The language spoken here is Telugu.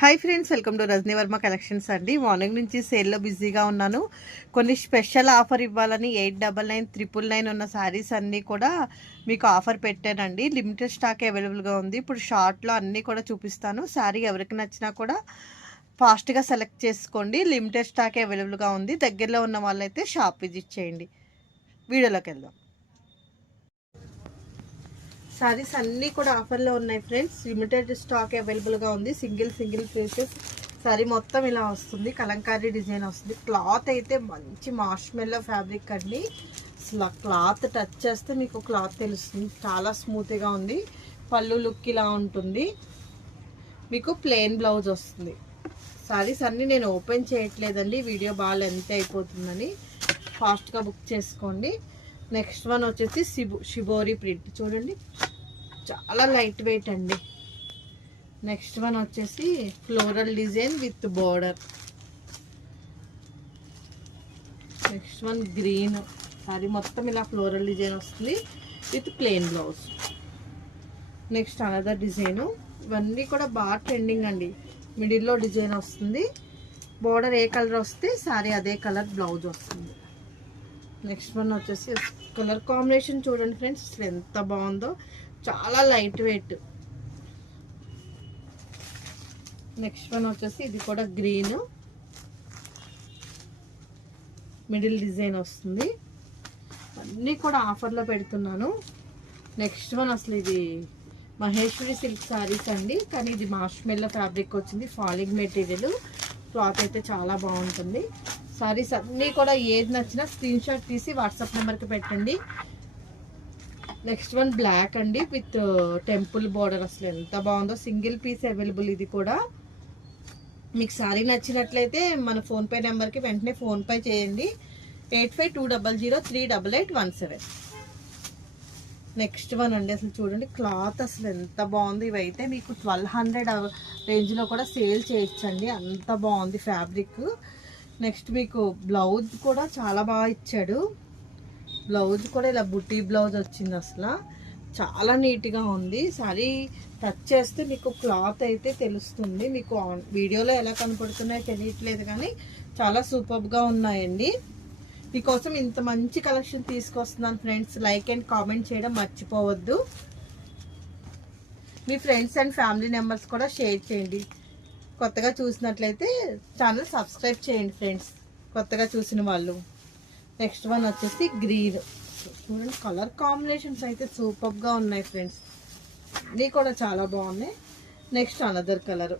Hi friends, welcome to Rajani Varma collections అండి. మార్నింగ్ నుంచి సేల్లో బిజీగా ఉన్నాను. కొన్ని స్పెషల్ ఆఫర్ ఇవ్వాలని 8999 ఉన్న శారీస్ అన్నీ కూడా మీకు ఆఫర్ పెట్టానండి. లిమిటెడ్ స్టాక్ అవైలబుల్గా ఉంది. ఇప్పుడు షార్ట్లో అన్నీ కూడా చూపిస్తాను. శారీ ఎవరికి నచ్చినా కూడా ఫాస్ట్గా సెలెక్ట్ చేసుకోండి. లిమిటెడ్ స్టాక్ అవైలబుల్గా ఉంది. దగ్గరలో ఉన్న వాళ్ళైతే షాప్ విజిట్ చేయండి. వీడియోలోకి వెళ్దాం. సారీస్ అన్నీ కూడా ఆఫర్లో ఉన్నాయి ఫ్రెండ్స్. లిమిటెడ్ స్టాక్ అవైలబుల్గా ఉంది. సింగిల్ పీసెస్ సారీ మొత్తం ఇలా వస్తుంది. కలంకారీ డిజైన్ వస్తుంది. క్లాత్ అయితే మంచి మార్ష్మెల్లో ఫ్యాబ్రిక్ అండి. అసలు క్లాత్ టచ్ చేస్తే మీకు క్లాత్ తెలుస్తుంది. చాలా స్మూత్గా ఉంది. పళ్ళు లుక్ ఇలా ఉంటుంది. మీకు ప్లెయిన్ బ్లౌజ్ వస్తుంది. సారీస్ అన్నీ నేను ఓపెన్ చేయట్లేదండి, వీడియో బాగా లెంత్ అయిపోతుందని. ఫాస్ట్గా బుక్ చేసుకోండి. నెక్స్ట్ వన్ వచ్చేసి షిబోరి ప్రింట్ చూడండి, చాలా లైట్ వెయిట్ అండి. నెక్స్ట్ వన్ వచ్చేసి floral design with border. Next one green sorry మొత్తం ఇలా ఫ్లోరల్ డిజైన్ వస్తుంది with plain blouse. Next another design. ఇవన్నీ కూడా బాగా ట్రెండింగ్ అండి. మిడిల్లో డిజైన్ వస్తుంది. బోర్డర్ ఏ కలర్ వస్తే సారీ అదే కలర్ బ్లౌజ్ వస్తుంది. నెక్స్ట్ వన్ వచ్చేసి కలర్ కాంబినేషన్ చూడండి ఫ్రెండ్స్, అసలు ఎంత బాగుందో. చాలా లైట్ వెయిట్. నెక్స్ట్ వన్ వచ్చేసి ఇది కూడా గ్రీన్, మిడిల్ డిజైన్ వస్తుంది. అన్నీ కూడా ఆఫర్లో పెడుతున్నాను. నెక్స్ట్ వన్ అసలు ఇది మహేశ్వరి సిల్క్ శారీస్ అండి, కానీ ఇది మార్ష్మెల్లో ఫ్యాబ్రిక్ వచ్చింది. Falling material. క్లాత్ అయితే చాలా బాగుంటుంది. సారీస్ అన్నీ కూడా ఏది నచ్చినా స్క్రీన్ షాట్ తీసి వాట్సాప్ నెంబర్కి పెట్టండి. నెక్స్ట్ వన్ బ్లాక్ అండి విత్ టెంపుల్ బార్డర్. అసలు ఎంత బాగుందో. Single piece available. ఇది కూడా మీకు సారీ నచ్చినట్లయితే మన ఫోన్పే నెంబర్కి వెంటనే ఫోన్పే చేయండి. 8520038817. నెక్స్ట్ వన్ అండి, అసలు చూడండి క్లాత్ అసలు ఎంత బాగుంది. ఇవైతే మీకు 1200 రేంజ్లో కూడా సేల్ చేయొచ్చండి, అంత బాగుంది ఫ్యాబ్రిక్. నెక్స్ట్ మీకు బ్లౌజ్ కూడా చాలా బాగా ఇచ్చాడు. బ్లౌజ్ కూడా ఇలా బుటీ బ్లౌజ్ వచ్చింది. అసలు చాలా నీట్గా ఉంది. సారీ టచ్ చేస్తే మీకు క్లాత్ అయితే తెలుస్తుంది. మీకు వీడియోలో ఎలా కనపడుతున్నాయో తెలియట్లేదు, కానీ చాలా సూపర్గా ఉన్నాయండి. మీకోసం ఇంత మంచి కలెక్షన్ తీసుకొస్తున్నాను ఫ్రెండ్స్. లైక్ అండ్ కామెంట్ చేయడం మర్చిపోవద్దు. మీ ఫ్రెండ్స్ అండ్ ఫ్యామిలీ మెంబర్స్ కూడా షేర్ చేయండి. కొత్తగా చూసినట్లయితే ఛానల్ సబ్స్క్రైబ్ చేయండి ఫ్రెండ్స్, కొత్తగా చూసిన వాళ్ళు. నెక్స్ట్ వన్ వచ్చేసి గ్రీన్. చూడండి కలర్ కాంబినేషన్స్ అయితే సూపర్గా ఉన్నాయి ఫ్రెండ్స్. అన్నీ కూడా చాలా బాగున్నాయి. Next another colour.